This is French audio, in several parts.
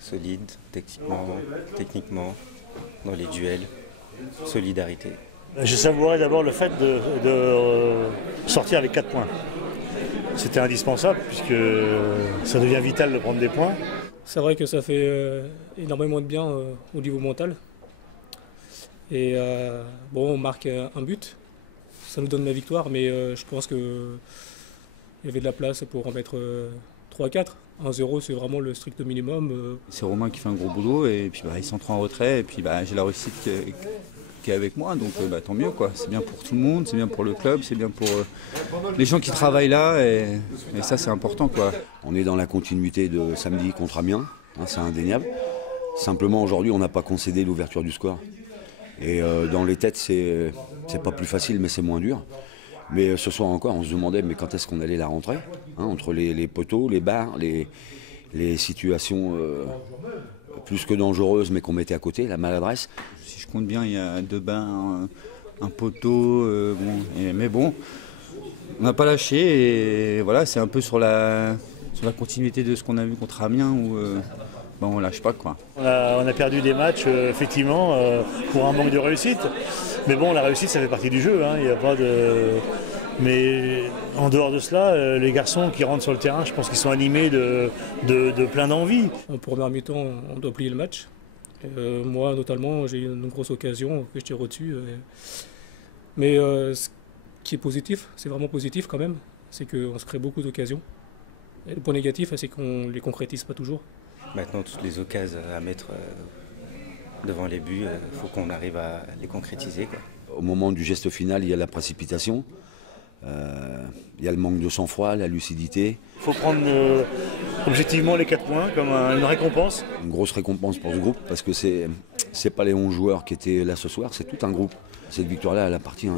solide, techniquement, dans les duels, solidarité. J'ai savouré d'abord le fait de sortir avec 4 points. C'était indispensable puisque ça devient vital de prendre des points. C'est vrai que ça fait énormément de bien au niveau mental. Et bon, on marque un but, ça nous donne la victoire, mais je pense qu'il y avait de la place pour en mettre 3-4. 1-0, c'est vraiment le strict minimum. C'est Romain qui fait un gros boulot et puis il s'entraîne en retrait et puis j'ai la réussite qui est avec moi, donc tant mieux quoi. C'est bien pour tout le monde, c'est bien pour le club, c'est bien pour les gens qui travaillent là et ça c'est important quoi. On est dans la continuité de samedi contre Amiens, c'est indéniable. Simplement aujourd'hui on n'a pas concédé l'ouverture du score. Et dans les têtes c'est pas plus facile mais c'est moins dur. Mais ce soir encore on se demandait mais quand est-ce qu'on allait la rentrer, entre les poteaux, les barres, les situations plus que dangereuses mais qu'on mettait à côté, la maladresse. Si je compte bien, il y a 2 bains, un poteau, mais bon, on n'a pas lâché et voilà, c'est un peu sur la continuité de ce qu'on a vu contre Amiens où on lâche pas quoi. On a perdu des matchs effectivement pour un manque de réussite, mais bon la réussite ça fait partie du jeu, il n'y a pas de... Mais en dehors de cela, les garçons qui rentrent sur le terrain, je pense qu'ils sont animés de plein d'envie. En première mi-temps, on doit plier le match. Moi, notamment, j'ai eu une grosse occasion que je tire au-dessus. Mais ce qui est positif, c'est vraiment positif quand même, c'est qu'on se crée beaucoup d'occasions. Et le point négatif, c'est qu'on ne les concrétise pas toujours. Maintenant, toutes les occasions à mettre devant les buts, il faut qu'on arrive à les concrétiser, quoi. Au moment du geste final, il y a la précipitation. Il y a le manque de sang-froid, la lucidité. Il faut prendre objectivement les 4 points comme une récompense. Une grosse récompense pour ce groupe parce que c'est pas les 11 joueurs qui étaient là ce soir, c'est tout un groupe. Cette victoire-là, elle appartient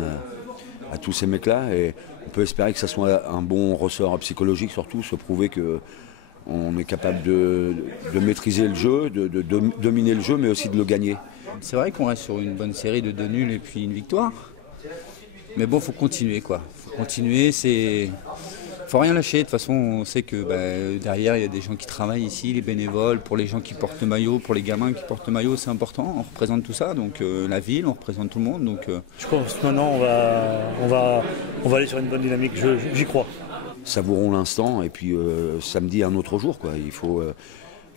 à tous ces mecs-là et on peut espérer que ça soit un bon ressort psychologique surtout, se prouver qu'on est capable de maîtriser le jeu, de dominer le jeu mais aussi de le gagner. C'est vrai qu'on reste sur une bonne série de 2 nuls et puis une victoire. Mais bon, faut continuer quoi. Faut continuer, faut rien lâcher. De toute façon, on sait que derrière, il y a des gens qui travaillent ici, les bénévoles, pour les gens qui portent le maillot, pour les gamins qui portent le maillot, c'est important. On représente tout ça, donc la ville, on représente tout le monde. Donc, Je pense que maintenant, on va aller sur une bonne dynamique, j'y crois. Savourons l'instant et puis samedi, un autre jour, quoi. Il faut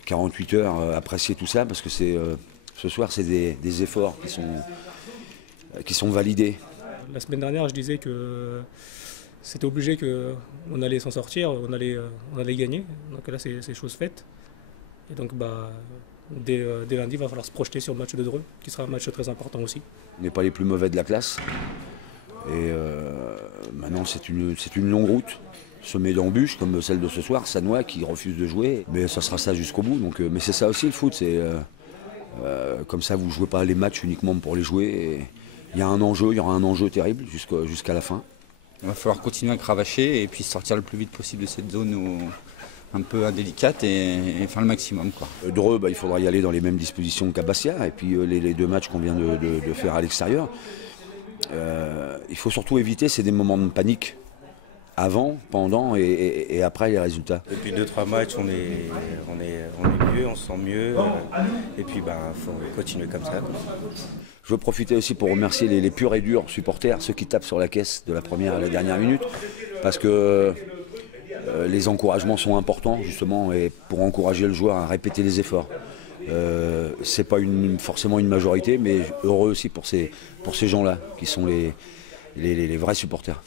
48 heures apprécier tout ça parce que ce soir, c'est des efforts qui sont validés. La semaine dernière, je disais que c'était obligé qu'on allait s'en sortir, on allait gagner. Donc là, c'est chose faite. Et donc, dès lundi, il va falloir se projeter sur le match de Dreux, qui sera un match très important aussi. On n'est pas les plus mauvais de la classe. Et maintenant, c'est une longue route, semée d'embûches, comme celle de ce soir, Sannois qui refuse de jouer. Mais ça sera ça jusqu'au bout. Donc, mais c'est ça aussi le foot. Comme ça, vous ne jouez pas les matchs uniquement pour les jouer. Et il y a un enjeu, il y aura un enjeu terrible jusqu'à la fin. Il va falloir continuer à cravacher et puis sortir le plus vite possible de cette zone un peu indélicate et faire le maximum, quoi. Dreux, il faudra y aller dans les mêmes dispositions qu'à Bastia. Et puis les 2 matchs qu'on vient de faire à l'extérieur. Il faut surtout éviter des moments de panique avant, pendant et après les résultats. Depuis 2-3 matchs, on est mieux, on se sent mieux. Et puis, faut continuer comme ça. Je veux profiter aussi pour remercier les purs et durs supporters, ceux qui tapent sur la caisse de la première à la dernière minute, parce que les encouragements sont importants justement et pour encourager le joueur à répéter les efforts. C'est pas forcément une majorité, mais heureux aussi pour ces gens-là qui sont les vrais supporters.